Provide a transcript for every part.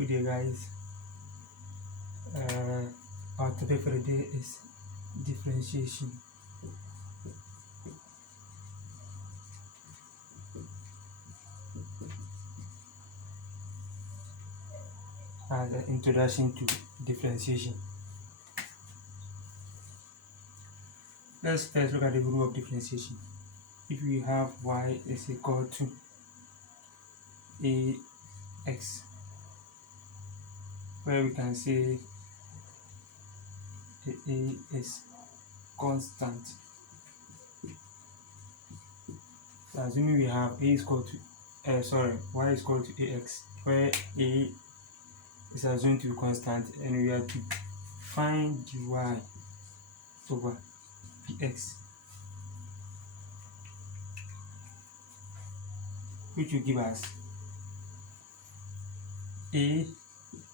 Good day, guys. Our topic for the day is differentiation. And an introduction to differentiation. Let's first look at the rule of differentiation. If we have y is equal to ax, where we can say the a is constant. So assuming we have a is equal to y is equal to ax, where a is assumed to be constant, and we are to find dy over px, which will give us a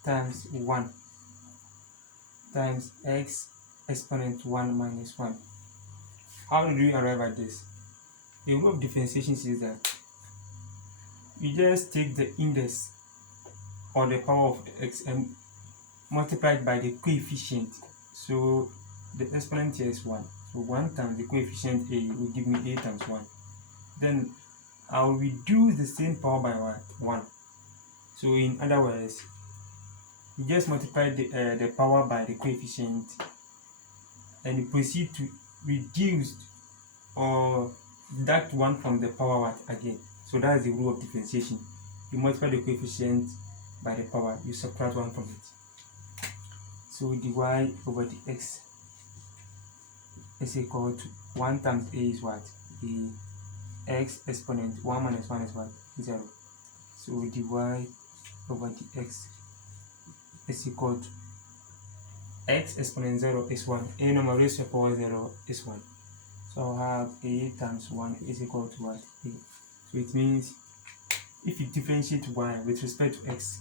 times 1 times x exponent 1 minus 1. How do we arrive at this? The rule of differentiation says that we just take the index or the power of the x and multiply it by the coefficient. So the exponent here is 1. So 1 times the coefficient a will give me a times 1. Then I'll reduce the same power by what? 1. So in other words, you just multiply the power by the coefficient and you proceed to reduce or deduct 1 from the power what again. So that's the rule of differentiation. You multiply the coefficient by the power, you subtract 1 from it. So dy over dx is equal to 1 times a is what? The x exponent 1 minus 1 is what? 0. So dy over dx is equal to x exponent 0 is 1. A number raised to the power 0 is 1. So I'll have a times 1 is equal to what? A. So it means if you differentiate y with respect to x,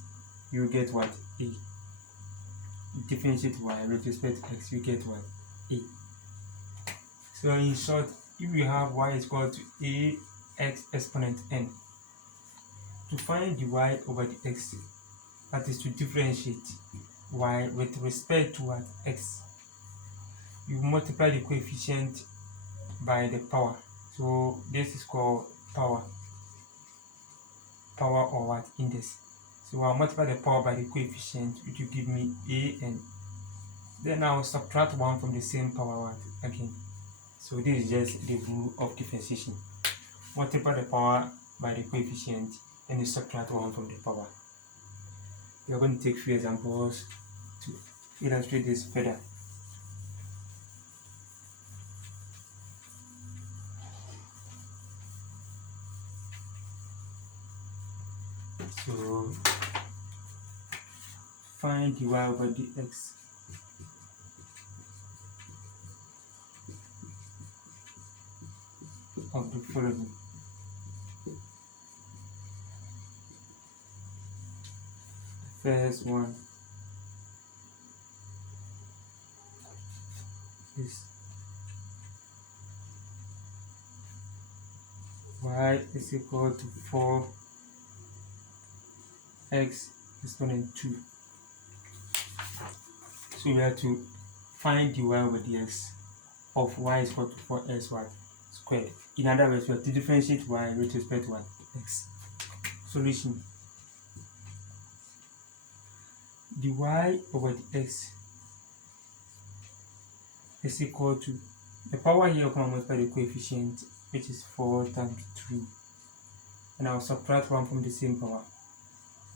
you get what? A. You differentiate y with respect to x, you get what? A. So in short, if we have y is equal to a x exponent n, to find dy over dx, that is to differentiate y with respect to what? X, you multiply the coefficient by the power. So this is called power or what? Index. So I'll multiply the power by the coefficient, which will give me a, and then I'll subtract 1 from the same power what again. So this is just the rule of differentiation. Multiply the power by the coefficient and you subtract 1 from the power. We are going to take few examples to illustrate this further. So find dy over dx of the following. The first one is y is equal to 4x exponent 2. So we have to find dy over dx of y is equal to 4x squared. In other words, we have to differentiate y with respect to what? X. Solution: dy over dx is equal to, the power here will come and multiply the coefficient, which is 4 times 2, and I'll subtract 1 from the same power,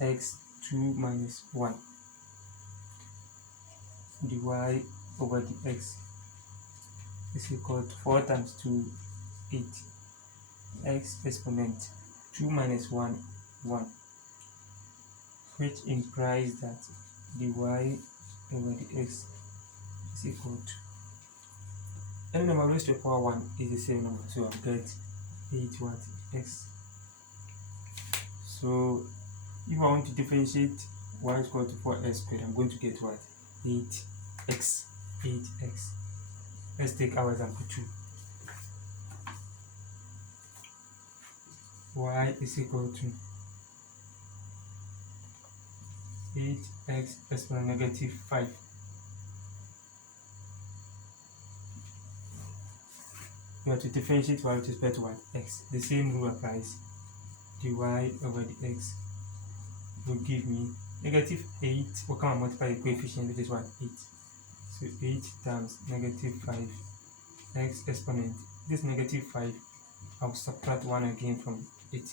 x 2 minus 1. Dy over dx is equal to 4 times 2, 8, x exponent 2 minus 1, 1, which implies that dy over dx is equal to, any number raised to the power 1 is the same number, so I'll get 8 what? X. So if I want to differentiate y is equal to 4x squared, I'm going to get what? 8x. 8x. Let's take our example 2. Y is equal to 8x exponent negative 5. You have to differentiate y with respect to what? X. The same rule applies. dy over dx will give me negative 8. We'll come and multiply the coefficient, which is what? 8. So 8 times negative 5 x exponent. This negative 5, I'll subtract 1 again from it.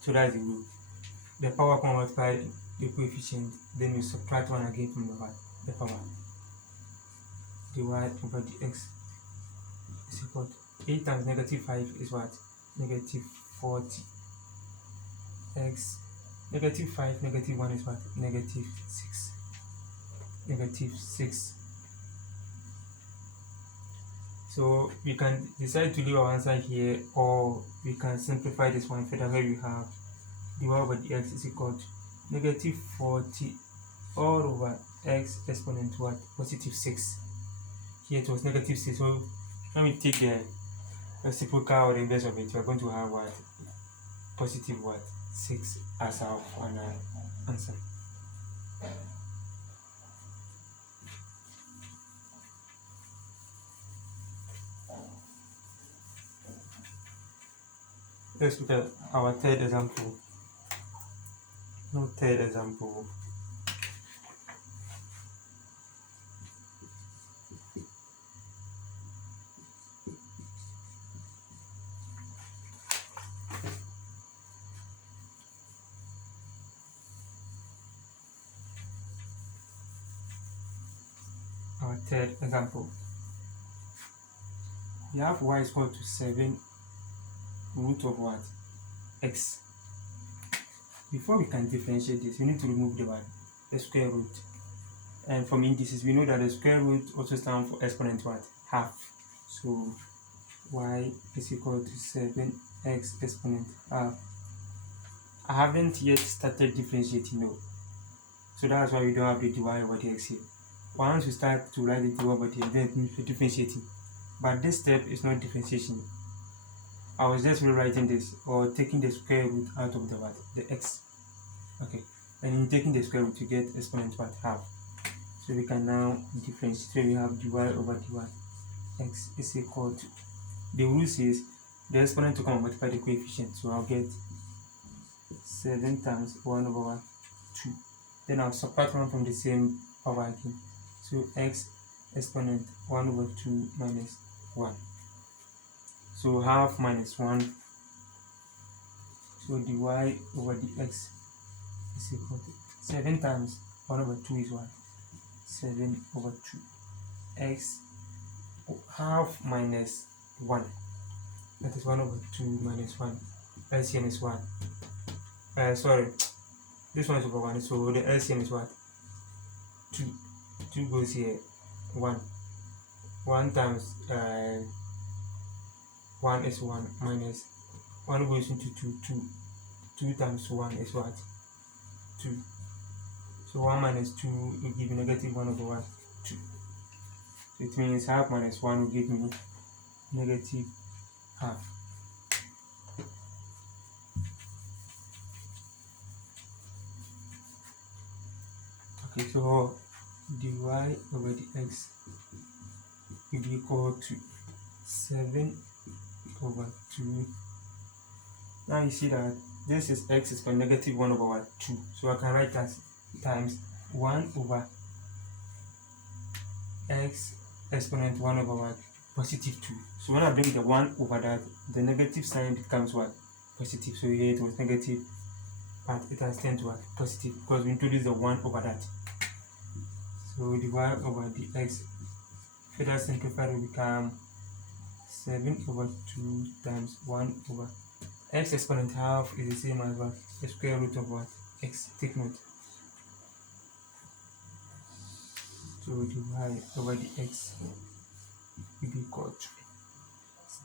So that's the rule. The power can multiply the coefficient, then you subtract 1 again from the power. dy over dx is equal to 8 times negative 5 is what? Negative 40. X negative 5 negative 1 is what? Negative 6. Negative 6. So we can decide to leave our answer here, or we can simplify this one further, where we have dy over dx is equal to negative 40 all over x exponent what? Positive 6. Here it was negative 6. So when we take the reciprocal or the inverse of it, we are going to have what? Positive what? 6 as our final answer. Let's look at our third example. Third example. Our third example. We have y is equal to 7 root of what? X. Before we can differentiate this, we need to remove the square root. And from indices, we know that the square root also stands for exponent what? Half. So y is equal to 7x exponent half. I haven't yet started differentiating though. So that's why we don't have the dy over dx here. Once we start to write the dy over dx, then we're differentiating. But this step is not differentiation. I was just rewriting this, or taking the square root out of the x. Okay, and in taking the square root, you get exponent what? Half. So we can now differentiate. So we have dy over dy x is equal to, the rule says the exponent to come and multiply the coefficient. So I'll get 7 times 1 over 2. Then I'll subtract 1 from the same power again. So x exponent 1 over 2 minus 1. So half minus 1. So dy over dx is equal to 7 times 1 over 2 is what? 7 over 2. X half minus 1. That is 1 over 2 minus 1. LCM is what? Sorry. This one is over 1. So the LCM is what? 2. 2 goes here. 1. 1 times 1 is 1 minus 1 goes into 2. 2. 2 times 1 is what? 2. So 1 minus 2 will give me negative 1 over what? 2. So it means half minus 1 will give me negative half. Okay, so dy over dx will be equal to 7 over 2. Now you see that this is x is for negative 1 over what? 2. So I can write that times 1 over x exponent 1 over what? Positive 2. So when I bring the 1 over that, the negative sign becomes what? Positive. So here it was negative, but it has turned to what? Positive, because we introduced the 1 over that. So dy over dx further simplified will become 7 over 2 times 1 over x exponent half is the same as what? The square root of what? X. Take note. So dy over dx will be equal to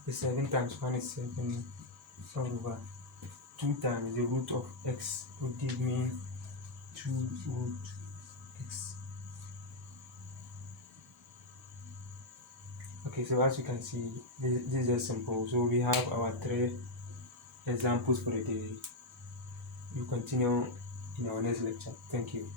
the 7 times 1 is 7 all over 2 times the root of x will give me 2 root x. Okay, so as you can see, this is just simple. So we have our 3 examples for the day. We continue in our next lecture. Thank you.